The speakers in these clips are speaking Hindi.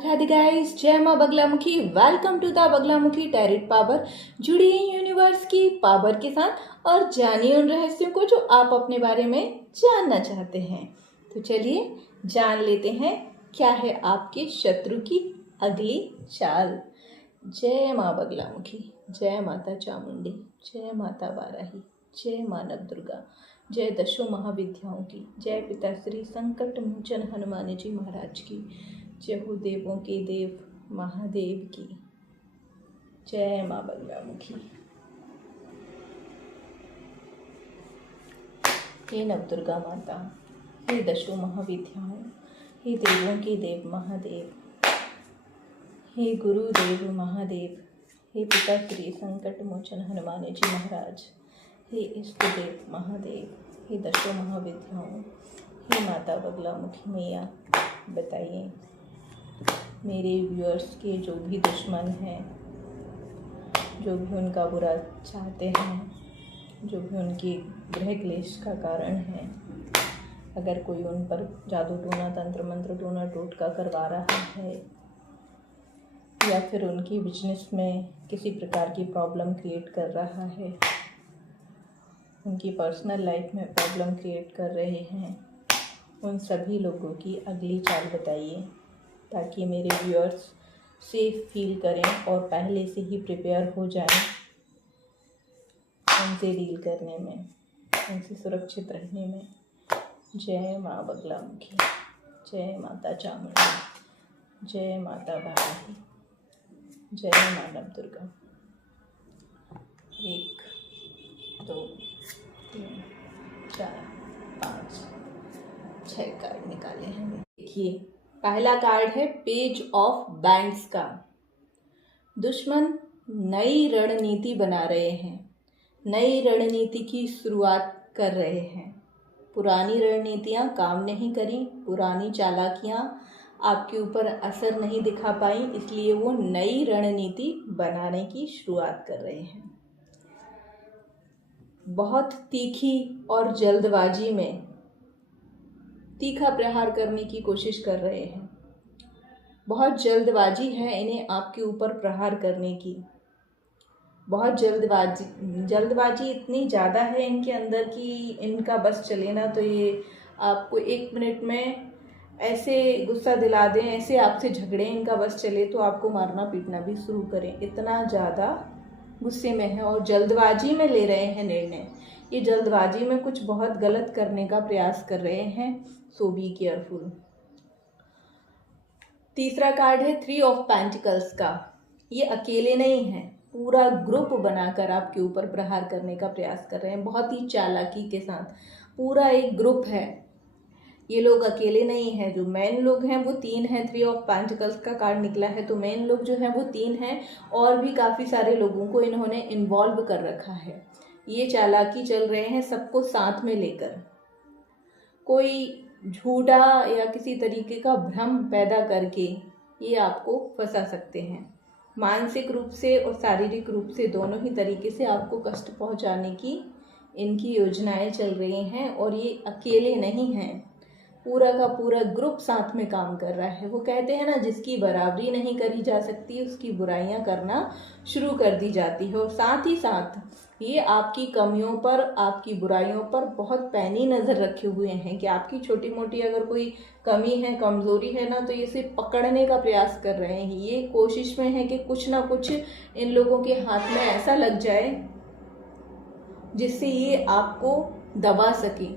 राधे गाइस, जय माँ Baglamukhi. Welcome to the Baglamukhi tarot power. जुड़िए यूनिवर्स की पावर के साथ और जानिए उन रहस्यों को जो आप अपने बारे में जानना चाहते हैं। तो चलिए जान लेते हैं क्या है आपके शत्रु की अगली चाल। जय माँ बगलामुखी, जय माता चामुंडी, जय माता वाराही, जय माँ नवदुर्गा, जय दशो महाविद्याओं की, जय पिताश्री संकट मोचन हनुमान जी महाराज की, जय हो देवों के देव महादेव की। जय माँ बगलामुखी। हे नवदुर्गा माता, हे दशो महाविद्याओं, हे देवों के देव महादेव, हे गुरुदेव महादेव, हे पिताश्री संकट मोचन हनुमान जी महाराज, हे इष्ट देव महादेव, हे दशो महाविद्याओं, हे माता बगलामुखी मैया, बताइए मेरे व्यूअर्स के जो भी दुश्मन हैं, जो भी उनका बुरा चाहते हैं, जो भी उनकी गृह क्लेश का कारण है, अगर कोई उन पर जादू टोना तंत्र मंत्र टोना टोटका करवा रहा है या फिर उनकी बिजनेस में किसी प्रकार की प्रॉब्लम क्रिएट कर रहा है, उनकी पर्सनल लाइफ में प्रॉब्लम क्रिएट कर रहे हैं, उन सभी लोगों की अगली चाल बताइए ताकि मेरे व्यूअर्स सेफ फील करें और पहले से ही प्रिपेयर हो जाएं उनसे डील करने में, उनसे सुरक्षित रहने में। जय माँ बगलामुखी, जय माता चामुंडी, जय माता वाराही, जय माँ नवदुर्गा। 1 2 3 4 5 6 कार्ड निकाले हैं। देखिए, पहला कार्ड है पेज ऑफ बैंड्स का। दुश्मन नई रणनीति बना रहे हैं, नई रणनीति की शुरुआत कर रहे हैं। पुरानी रणनीतियां काम नहीं करी, पुरानी चालाकियां आपके ऊपर असर नहीं दिखा पाई, इसलिए वो नई रणनीति बनाने की शुरुआत कर रहे हैं। बहुत तीखी और जल्दबाजी में तीखा प्रहार करने की कोशिश कर रहे हैं। बहुत जल्दबाजी है इन्हें आपके ऊपर प्रहार करने की। बहुत जल्दबाजी इतनी ज़्यादा है इनके अंदर कि इनका बस चले ना तो ये आपको 1 मिनट में ऐसे गुस्सा दिला दें, ऐसे आपसे झगड़े, इनका बस चले तो आपको मारना पीटना भी शुरू करें। इतना ज़्यादा गुस्से में है और जल्दबाजी में ले रहे हैं निर्णय। ये जल्दबाजी में कुछ बहुत गलत करने का प्रयास कर रहे हैं, सो बी केयरफुल। तीसरा कार्ड है 3 ऑफ पेंटिकल्स का। ये अकेले नहीं हैं, पूरा ग्रुप बनाकर आपके ऊपर प्रहार करने का प्रयास कर रहे हैं, बहुत ही चालाकी के साथ। पूरा एक ग्रुप है, ये लोग अकेले नहीं हैं। जो मेन लोग हैं वो 3 हैं। 3 ऑफ पेंटिकल्स का कार्ड निकला है तो मेन लोग जो हैं वो 3 हैं और भी काफ़ी सारे लोगों को इन्होंने इन्वॉल्व कर रखा है। ये चालाकी चल रहे हैं सबको साथ में लेकर। कोई झूठा या किसी तरीके का भ्रम पैदा करके ये आपको फंसा सकते हैं। मानसिक रूप से और शारीरिक रूप से दोनों ही तरीके से आपको कष्ट पहुंचाने की इनकी योजनाएं चल रही हैं और ये अकेले नहीं हैं, पूरा का पूरा ग्रुप साथ में काम कर रहा है। वो कहते हैं ना, जिसकी बराबरी नहीं करी जा सकती उसकी बुराइयां करना शुरू कर दी जाती है। और साथ ही साथ ये आपकी कमियों पर, आपकी बुराइयों पर बहुत पैनी नज़र रखे हुए हैं कि आपकी छोटी मोटी अगर कोई कमी है, कमज़ोरी है ना, तो ये इसे पकड़ने का प्रयास कर रहे हैं। ये कोशिश में है कि कुछ ना कुछ इन लोगों के हाथ में ऐसा लग जाए जिससे ये आपको दबा सके,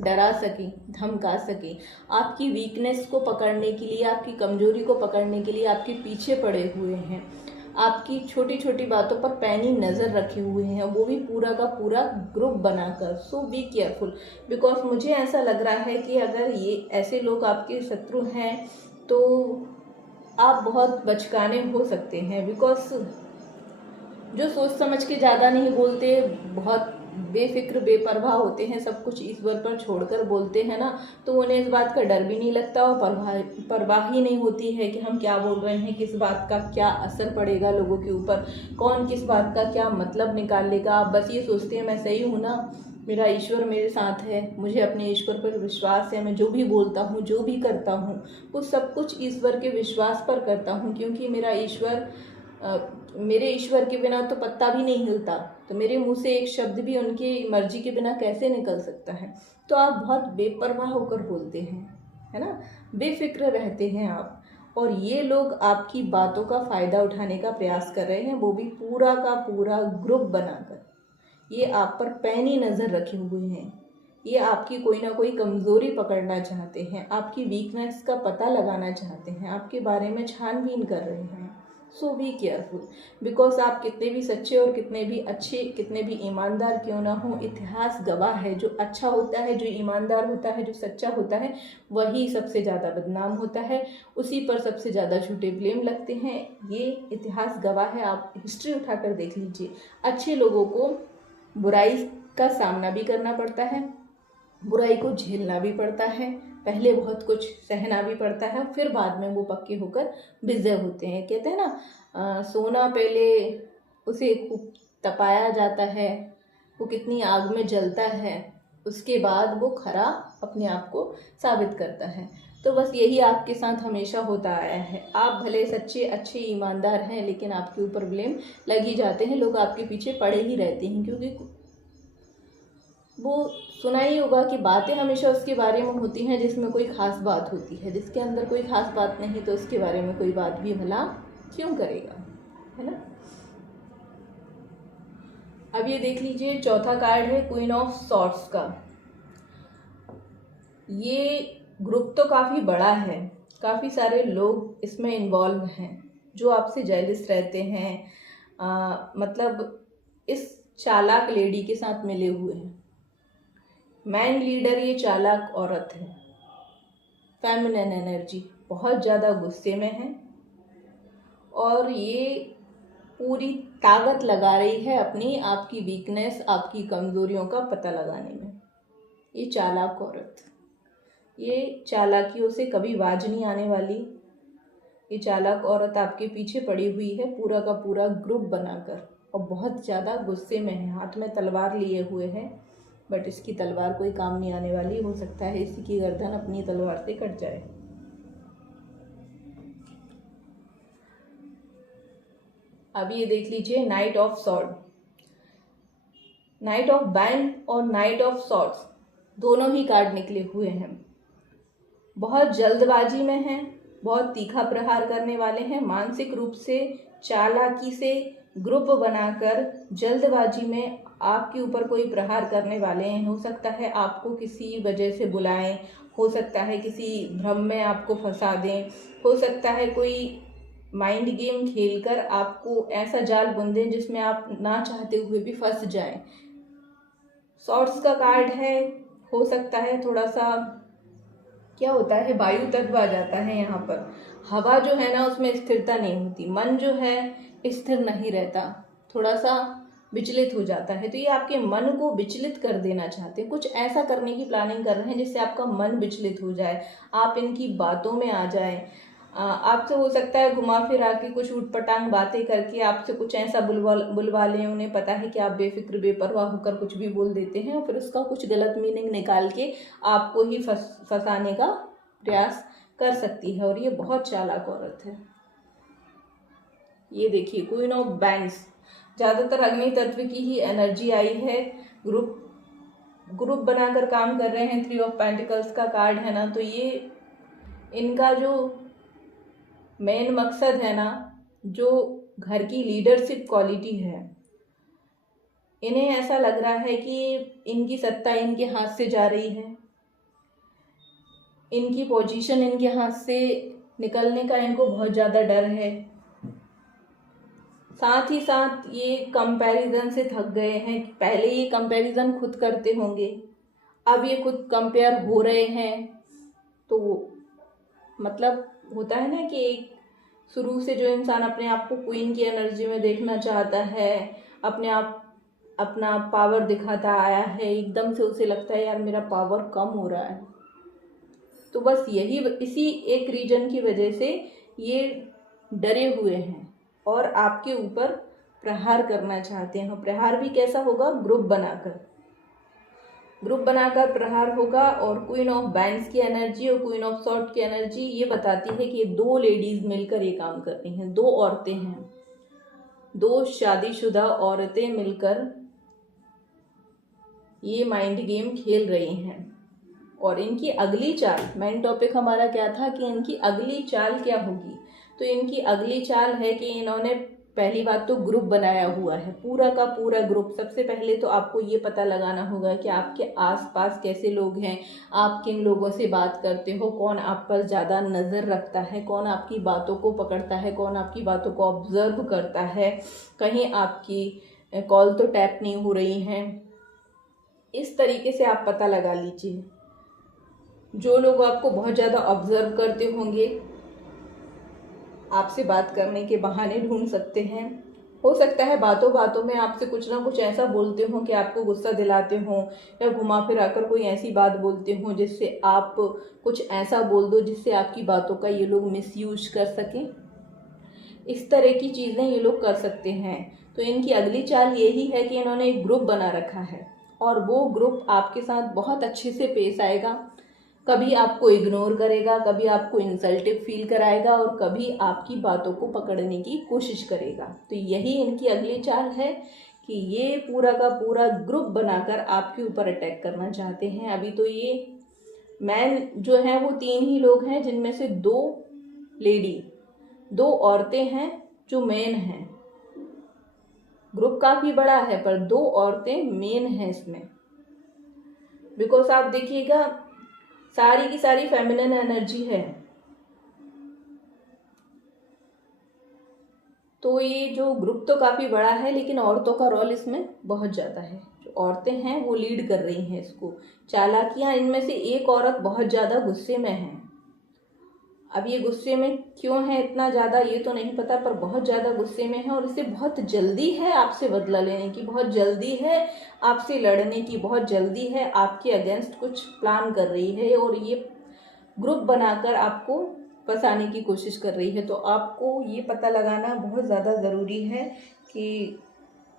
डरा सके, धमका सके। आपकी वीकनेस को पकड़ने के लिए, आपकी कमजोरी को पकड़ने के लिए आपके पीछे पड़े हुए हैं, आपकी छोटी छोटी बातों पर पैनी नज़र रखे हुए हैं, वो भी पूरा का पूरा ग्रुप बनाकर। सो बी केयरफुल, बिकॉज मुझे ऐसा लग रहा है कि अगर ये ऐसे लोग आपके शत्रु हैं तो आप बहुत बचकाने हो सकते हैं। बिकॉज जो सोच समझ के ज़्यादा नहीं बोलते, बहुत बेफिक्र बेपरवाह होते हैं, सब कुछ ईश्वर पर छोड़कर बोलते हैं ना, तो उन्हें इस बात का डर भी नहीं लगता और परवाह ही नहीं होती है कि हम क्या बोल रहे हैं, किस बात का क्या असर पड़ेगा लोगों के ऊपर, कौन किस बात का क्या मतलब निकाल लेगा। आप बस ये सोचते हैं मैं सही हूँ ना, मेरा ईश्वर मेरे साथ है, मुझे अपने ईश्वर पर विश्वास है, मैं जो भी बोलता हूँ, जो भी करता हूँ, वो सब कुछ ईश्वर के विश्वास पर करता हूँ, क्योंकि मेरे ईश्वर के बिना तो पत्ता भी नहीं हिलता, तो मेरे मुंह से एक शब्द भी उनकी मर्जी के बिना कैसे निकल सकता है। तो आप बहुत बेपरवाह होकर बोलते हैं, है ना, बेफिक्र रहते हैं आप, और ये लोग आपकी बातों का फ़ायदा उठाने का प्रयास कर रहे हैं, वो भी पूरा का पूरा ग्रुप बनाकर। ये आप पर पैनी नज़र रखे हुए हैं, ये आपकी कोई ना कोई कमज़ोरी पकड़ना चाहते हैं, आपकी वीकनेस का पता लगाना चाहते हैं, आपके बारे में छानबीन कर रहे हैं। सो बी केयरफुल, बिकॉज आप कितने भी सच्चे और कितने भी अच्छे, कितने भी ईमानदार क्यों ना हो, इतिहास गवाह है, जो अच्छा होता है, जो ईमानदार होता है, जो सच्चा होता है, वही सबसे ज़्यादा बदनाम होता है, उसी पर सबसे ज़्यादा झूठे ब्लेम लगते हैं। ये इतिहास गवाह है, आप हिस्ट्री उठाकर देख लीजिए। अच्छे लोगों को बुराई का सामना भी करना पड़ता है, बुराई को झेलना भी पड़ता है, पहले बहुत कुछ सहना भी पड़ता है, फिर बाद में वो पक्के होकर विजय होते हैं। कहते हैं ना, सोना पहले उसे खूब तपाया जाता है, वो कितनी आग में जलता है, उसके बाद वो खरा अपने आप को साबित करता है। तो बस यही आपके साथ हमेशा होता आया है। आप भले सच्चे अच्छे ईमानदार हैं, लेकिन आपके ऊपर ब्लेम लग ही जाते हैं, लोग आपके पीछे पड़े ही रहते हैं, क्योंकि वो सुना ही होगा कि बातें हमेशा उसके बारे में होती हैं जिसमें कोई ख़ास बात होती है, जिसके अंदर कोई ख़ास बात नहीं तो उसके बारे में कोई बात भी भला क्यों करेगा, है ना। अब ये देख लीजिए, चौथा कार्ड है क्वीन ऑफ सॉर्ड्स का। ये ग्रुप तो काफ़ी बड़ा है, काफ़ी सारे लोग इसमें इन्वॉल्व हैं जो आपसे जेलस रहते हैं, मतलब इस चालाक लेडी के साथ मिले हुए हैं। मैन लीडर ये चालाक औरत है, फेमिनिन एनर्जी, बहुत ज़्यादा गुस्से में है, और ये पूरी ताकत लगा रही है अपनी आपकी वीकनेस, आपकी कमज़ोरियों का पता लगाने में। ये चालाक औरत, ये चालाकियों से कभी बाज नहीं आने वाली। ये चालाक औरत आपके पीछे पड़ी हुई है, पूरा का पूरा ग्रुप बनाकर, और बहुत ज़्यादा गुस्से में है, हाथ में तलवार लिए हुए है, बट इसकी तलवार कोई काम नहीं आने वाली। हो सकता है इसी की गर्दन अपनी तलवार से कट जाए। अब ये देख लीजिए, night of sword, night of band और नाइट ऑफ सॉर्ड्स दोनों ही कार्ड निकले हुए हैं। बहुत जल्दबाजी में हैं, बहुत तीखा प्रहार करने वाले हैं, मानसिक रूप से चालाकी से ग्रुप बनाकर जल्दबाजी में आपके ऊपर कोई प्रहार करने वाले हैं। हो सकता है आपको किसी वजह से बुलाएं, हो सकता है किसी भ्रम में आपको फंसा दें, हो सकता है कोई माइंड गेम खेलकर आपको ऐसा जाल बुन जिसमें आप ना चाहते हुए भी फंस जाएं। सॉर्ड्स का कार्ड है, हो सकता है थोड़ा सा क्या होता है, वायु तत्व आ जाता है यहाँ पर। हवा जो है ना, उसमें स्थिरता नहीं होती, मन जो है स्थिर नहीं रहता, थोड़ा सा विचलित हो जाता है। तो ये आपके मन को विचलित कर देना चाहते हैं, कुछ ऐसा करने की प्लानिंग कर रहे हैं जिससे आपका मन विचलित हो जाए, आप इनकी बातों में आ जाए। आपसे हो सकता है घुमा फिरा के कुछ उटपटांग बातें करके आपसे कुछ ऐसा बुलवा लें, उन्हें पता है कि आप बेफिक्र बेपरवाह होकर कुछ भी बोल देते हैं, और फिर उसका कुछ गलत मीनिंग निकाल के आपको ही फंसाने का प्रयास कर सकती है, और ये बहुत चालाक औरत है। ये देखिए, क्वीन ऑफ बैंड्स, ज़्यादातर अग्नि तत्व की ही एनर्जी आई है, ग्रुप बनाकर काम कर रहे हैं। 3 ऑफ पेंटिकल्स का कार्ड है ना, तो ये इनका जो मेन मकसद है ना, जो घर की लीडरशिप क्वालिटी है, इन्हें ऐसा लग रहा है कि इनकी सत्ता इनके हाथ से जा रही है, इनकी पोजीशन इनके हाथ से निकलने का इनको बहुत ज़्यादा डर है। साथ ही साथ ये कंपैरिजन से थक गए हैं। पहले ये कंपैरिजन खुद करते होंगे, अब ये खुद कंपेयर हो रहे हैं। तो मतलब होता है ना कि एक शुरू से जो इंसान अपने आप को क्वीन की एनर्जी में देखना चाहता है, अपना पावर दिखाता आया है, एकदम से उसे लगता है यार मेरा पावर कम हो रहा है। तो बस इसी एक रीजन की वजह से ये डरे हुए हैं और आपके ऊपर प्रहार करना चाहते हैं। प्रहार भी कैसा होगा, ग्रुप बनाकर। ग्रुप बनाकर प्रहार होगा। और क्वीन ऑफ बैंड्स की एनर्जी और क्वीन ऑफ सॉर्ड की एनर्जी ये बताती है कि 2 लेडीज मिलकर ये काम कर रही हैं, 2 औरतें हैं, 2 शादीशुदा औरतें मिलकर ये माइंड गेम खेल रही हैं। और इनकी अगली चाल, मेन टॉपिक हमारा क्या था कि इनकी अगली चाल क्या होगी। तो इनकी अगली चाल है कि इन्होंने पहली बात तो ग्रुप बनाया हुआ है, पूरा का पूरा ग्रुप। सबसे पहले तो आपको ये पता लगाना होगा कि आपके आसपास कैसे लोग हैं, आप किन लोगों से बात करते हो, कौन आप पर ज़्यादा नज़र रखता है, कौन आपकी बातों को पकड़ता है, कौन आपकी बातों को ऑब्जर्व करता है, कहीं आपकी कॉल तो टैप नहीं हो रही हैं। इस तरीके से आप पता लगा लीजिए। जो लोग आपको बहुत ज़्यादा ऑब्जर्व करते होंगे, आपसे बात करने के बहाने ढूंढ सकते हैं। हो सकता है बातों बातों में आपसे कुछ ना कुछ ऐसा बोलते हों कि आपको गुस्सा दिलाते हों, या घुमा फिरा कर कोई ऐसी बात बोलते हों जिससे आप कुछ ऐसा बोल दो जिससे आपकी बातों का ये लोग मिसयूज कर सकें। इस तरह की चीज़ें ये लोग कर सकते हैं। तो इनकी अगली चाल यही है कि इन्होंने एक ग्रुप बना रखा है और वो ग्रुप आपके साथ बहुत अच्छे से पेश आएगा। कभी आपको इग्नोर करेगा, कभी आपको इंसल्टेड फील कराएगा और कभी आपकी बातों को पकड़ने की कोशिश करेगा। तो यही इनकी अगली चाल है कि ये पूरा का पूरा ग्रुप बनाकर आपके ऊपर अटैक करना चाहते हैं। अभी तो ये मैन जो हैं वो 3 ही लोग हैं, जिनमें से 2 लेडी, 2 औरतें हैं जो मेन हैं। ग्रुप काफ़ी बड़ा है पर 2 औरतें मेन हैं इसमें। बिकॉज आप देखिएगा सारी की सारी फेमिनिन एनर्जी है। तो ये जो ग्रुप तो काफ़ी बड़ा है लेकिन औरतों का रोल इसमें बहुत ज़्यादा है। जो औरतें हैं वो लीड कर रही हैं इसको। चालाकियाँ, इनमें से एक औरत बहुत ज़्यादा गुस्से में है। अब ये गुस्से में क्यों है इतना ज़्यादा ये तो नहीं पता, पर बहुत ज़्यादा गुस्से में है और इसे बहुत जल्दी है आपसे बदला लेने की, बहुत जल्दी है आपसे लड़ने की, बहुत जल्दी है आपके अगेंस्ट कुछ प्लान कर रही है और ये ग्रुप बनाकर आपको फंसाने की कोशिश कर रही है। तो आपको ये पता लगाना बहुत ज़्यादा ज़रूरी है कि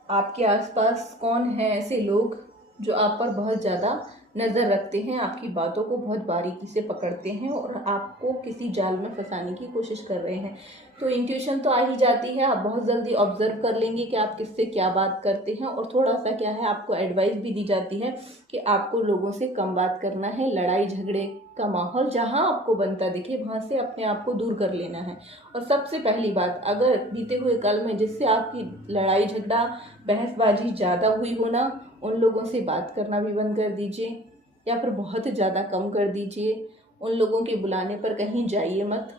आपके आसपास कौन है ऐसे लोग जो आप पर बहुत ज़्यादा नज़र रखते हैं, आपकी बातों को बहुत बारीकी से पकड़ते हैं और आपको किसी जाल में फंसाने की कोशिश कर रहे हैं। तो इंट्यूशन तो आ ही जाती है, आप बहुत जल्दी ऑब्जर्व कर लेंगे कि आप किससे क्या बात करते हैं। और थोड़ा सा क्या है, आपको एडवाइस भी दी जाती है कि आपको लोगों से कम बात करना है। लड़ाई झगड़े का माहौल जहाँ आपको बनता दिखे वहाँ से अपने आप को दूर कर लेना है। और सबसे पहली बात, अगर बीते हुए कल में जिससे आपकी लड़ाई झगड़ा बहसबाजी ज़्यादा हुई हो ना, उन लोगों से बात करना भी बंद कर दीजिए या फिर बहुत ज़्यादा कम कर दीजिए। उन लोगों के बुलाने पर कहीं जाइए मत।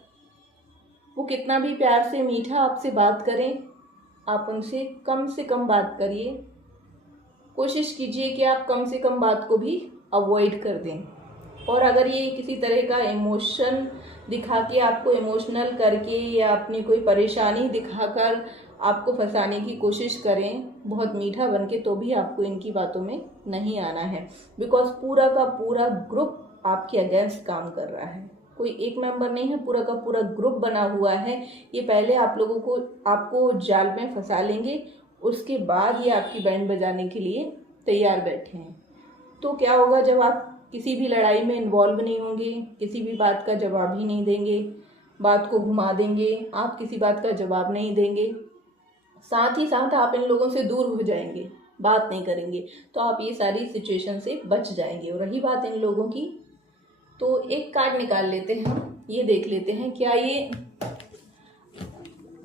वो कितना भी प्यार से मीठा आपसे बात करें, आप उनसे से कम बात करिए। कोशिश कीजिए कि आप कम से कम बात को भी अवॉइड कर दें। और अगर ये किसी तरह का इमोशन दिखा के, आपको इमोशनल करके या अपनी कोई परेशानी दिखाकर आपको फंसाने की कोशिश करें बहुत मीठा बन के, तो भी आपको इनकी बातों में नहीं आना है। बिकॉज पूरा का पूरा ग्रुप आपके अगेंस्ट काम कर रहा है, कोई एक मेंबर नहीं है, पूरा का पूरा ग्रुप बना हुआ है। ये पहले आप लोगों को आपको जाल में फंसा लेंगे, उसके बाद ये आपकी बैंड बजाने के लिए तैयार बैठे हैं। तो क्या होगा, जब आप किसी भी लड़ाई में इन्वॉल्व नहीं होंगे, किसी भी बात का जवाब ही नहीं देंगे, बात को घुमा देंगे, आप किसी बात का जवाब नहीं देंगे, साथ ही साथ आप इन लोगों से दूर हो जाएंगे, बात नहीं करेंगे, तो आप ये सारी सिचुएशन से बच जाएंगे। और रही बात इन लोगों की, तो एक कार्ड निकाल लेते हैं, ये देख लेते हैं क्या ये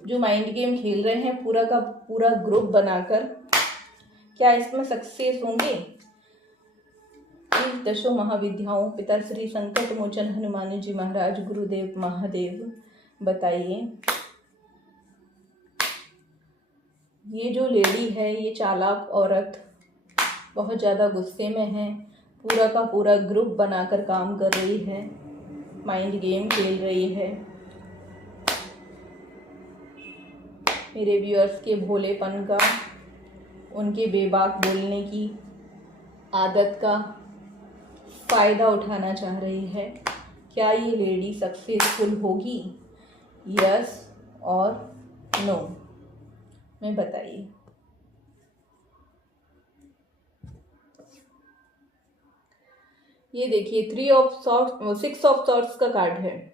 जो माइंड गेम खेल रहे हैं पूरा का पूरा ग्रुप बनाकर, क्या इसमें सक्सेस होंगे। दशो महाविद्याओं पिता श्री संकट मोचन हनुमान जी महाराज गुरुदेव महादेव, बताइए ये जो लेडी है, ये चालाक औरत बहुत ज़्यादा गुस्से में है, पूरा का पूरा ग्रुप बनाकर काम कर रही है, माइंड गेम खेल रही है। मेरे व्यूअर्स के भोलेपन का, उनके बेबाक बोलने की आदत का फ़ायदा उठाना चाह रही है। क्या ये लेडी सक्सेसफुल होगी, यस और नो में बताइए। ये देखिए 6 ऑफ सॉर्ट्स का कार्ड है।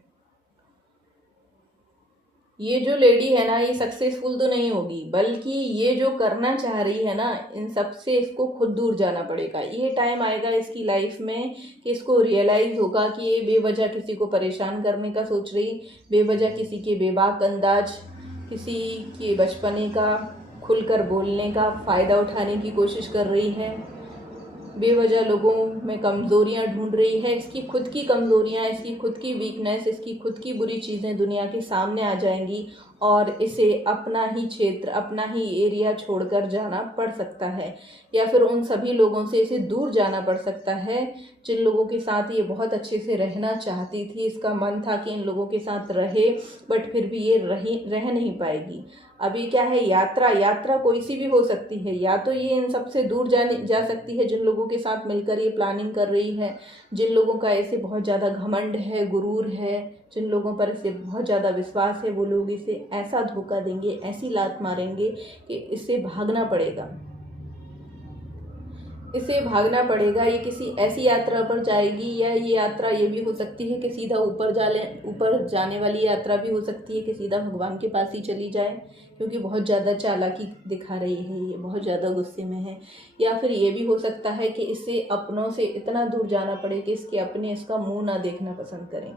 ये जो लेडी है ना, ये सक्सेसफुल तो नहीं होगी, बल्कि ये जो करना चाह रही है ना, इन सब से इसको खुद दूर जाना पड़ेगा। ये टाइम आएगा इसकी लाइफ में कि इसको रियलाइज़ होगा कि ये बेवजह किसी को परेशान करने का सोच रही, बेवजह किसी के बेबाक अंदाज, किसी के बचपने का खुलकर बोलने का फ़ायदा उठाने की कोशिश कर रही है, बेवजह लोगों में कमज़ोरियां ढूंढ रही है। इसकी खुद की कमज़ोरियां, इसकी खुद की वीकनेस, इसकी खुद की बुरी चीज़ें दुनिया के सामने आ जाएंगी और इसे अपना ही क्षेत्र, अपना ही एरिया छोड़कर जाना पड़ सकता है, या फिर उन सभी लोगों से इसे दूर जाना पड़ सकता है जिन लोगों के साथ ये बहुत अच्छे से रहना चाहती थी। इसका मन था कि इन लोगों के साथ रहे, बट फिर भी ये रह नहीं पाएगी। अभी क्या है, यात्रा कोई सी भी हो सकती है। या तो ये इन सब से दूर जा सकती है जिन लोगों के साथ मिलकर ये प्लानिंग कर रही है, जिन लोगों का ऐसे बहुत ज़्यादा घमंड है, गुरूर है, जिन लोगों पर इसे बहुत ज़्यादा विश्वास है, वो लोग इसे ऐसा धोखा देंगे, ऐसी लात मारेंगे कि इससे भागना पड़ेगा। इसे भागना पड़ेगा। ये किसी ऐसी यात्रा पर जाएगी, या ये यात्रा ये भी हो सकती है कि सीधा ऊपर जाने वाली यात्रा भी हो सकती है कि सीधा भगवान के पास ही चली जाए, क्योंकि बहुत ज़्यादा चालाकी दिखा रही है, ये बहुत ज़्यादा गुस्से में है। या फिर ये भी हो सकता है कि इसे अपनों से इतना दूर जाना पड़े कि इसके अपने इसका मुंह ना देखना पसंद करें।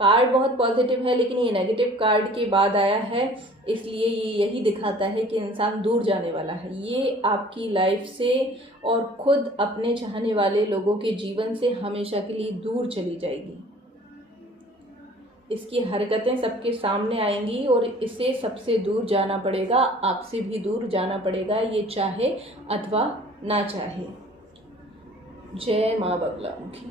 कार्ड बहुत पॉजिटिव है, लेकिन ये नेगेटिव कार्ड के बाद आया है, इसलिए ये यही दिखाता है कि इंसान दूर जाने वाला है। ये आपकी लाइफ से और खुद अपने चाहने वाले लोगों के जीवन से हमेशा के लिए दूर चली जाएगी। इसकी हरकतें सबके सामने आएंगी और इसे सबसे दूर जाना पड़ेगा, आपसे भी दूर जाना पड़ेगा, ये चाहे अथवा ना चाहे। जय माँ बगलामुखी।